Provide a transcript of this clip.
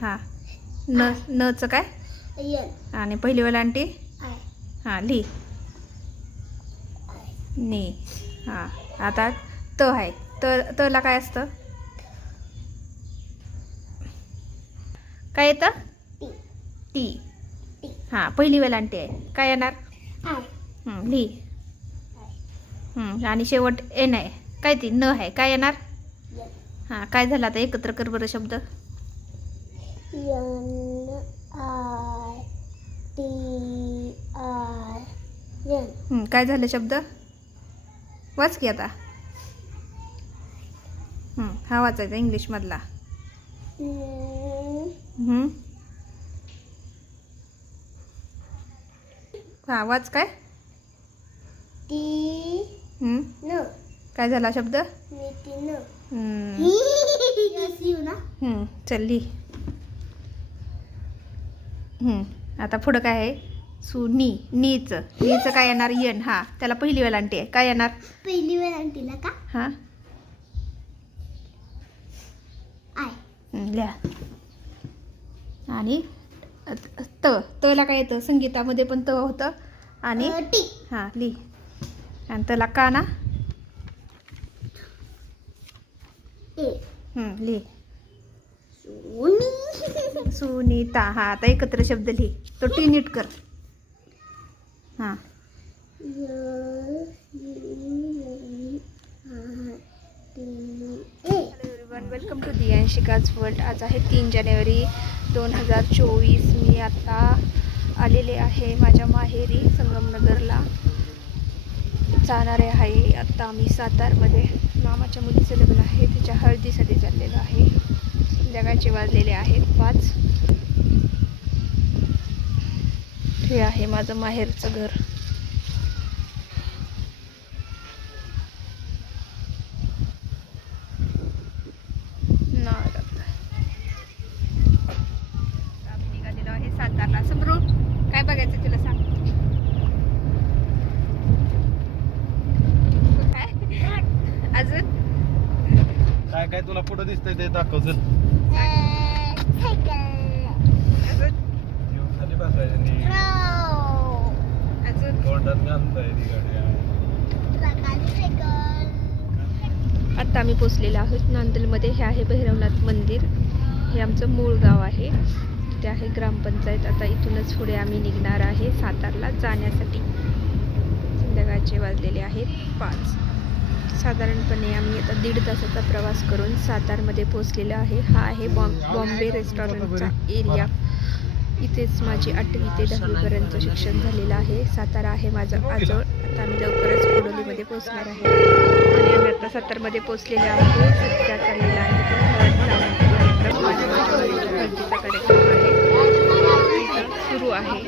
हां. न नचं काय? आणि पहिली वेलांटी आय. हां ली. नी. हां. आता त आहे. त तला काय असतं? काय येतं? टी. हां पहिली वेलांटी आहे. काय येणार? ली. आणि शेवट एन आहे. काय ती? न आहे. काय येणार? हां काय झालं आता? एकत्र कर बरं शब्द. N I T I N हं, काय झालं शब्द? वाच की आता. हं, हा वाचायचा इंग्लिशमधला. हं. हा वाच काय? टी हं, न काय झाला शब्द? न हं, यस यू ना? हं, चल लिही आता पुढं काय आहे? सुनी नीचं. नीचं काय येणार? यन. हा. त्याला पहिली वेलांटी आहे. काय येणार? पहिली वेळ आणतीला का? हां. लिहा. आणि त तला काय येतं? संगीतामध्ये पण त होतं. आणि हां लिही आणि त्याला का ना? लिही सोनी सुनीता हा आता एकत्र शब्द लिही. तो टी नीट कर. हां. वन वेलकम टू दी शिकाज वर्ल्ड आज आहे तीन जानेवारी दोन हजार चोवीस. मी आता आलेले आहे माझ्या माहेरी संगमनगरला. जाणारे आहे आत्ता आम्ही सातारमध्ये. मामाच्या मुलीचं लग्न आहे तिच्या हळदीसाठी चाललेलं आहे. संध्याकाळचे वाजलेले आहेत. पाच. हे आहे माझं माहेरचं घर. नारळ. आम्ही निघालेलो आहे सातारला. काय बघायचं तुला सांग. काय? अजून? काय काय तुला पुढे दिसतंय ते दाखव आत्ता आता आम्ही पोचलेलो आहोत नांदेलमध्ये हे आहे भैरवनाथ मंदिर. हे आमचं मूळ गाव आहे. ते आहे ग्रामपंचायत. आता इथूनच पुढे आम्ही निघणार आहे सातारला. जाण्यासाठी संध्याकाळचे वाजलेले आहेत पाच. साधारणपणे आम्ही आता दीड तासाचा प्रवास करून सातारमध्ये पोचलेलो आहे. हा आहे बॉम बॉम्बे रेस्टॉरंटचा एरिया. इथेच माझी आठवी ते दहावीपर्यंत शिक्षण झालेलं आहे. सातारा आहे माझं आजोळ आता आम्ही लवकरच कोडोलीमध्ये पोहोचणार आहे. आणि आम्ही आता सातारमध्ये पोहोचलेले आहे सध्या चाललेला आहे हळदीचा कार्यक्रम आहे. सुरू आहे.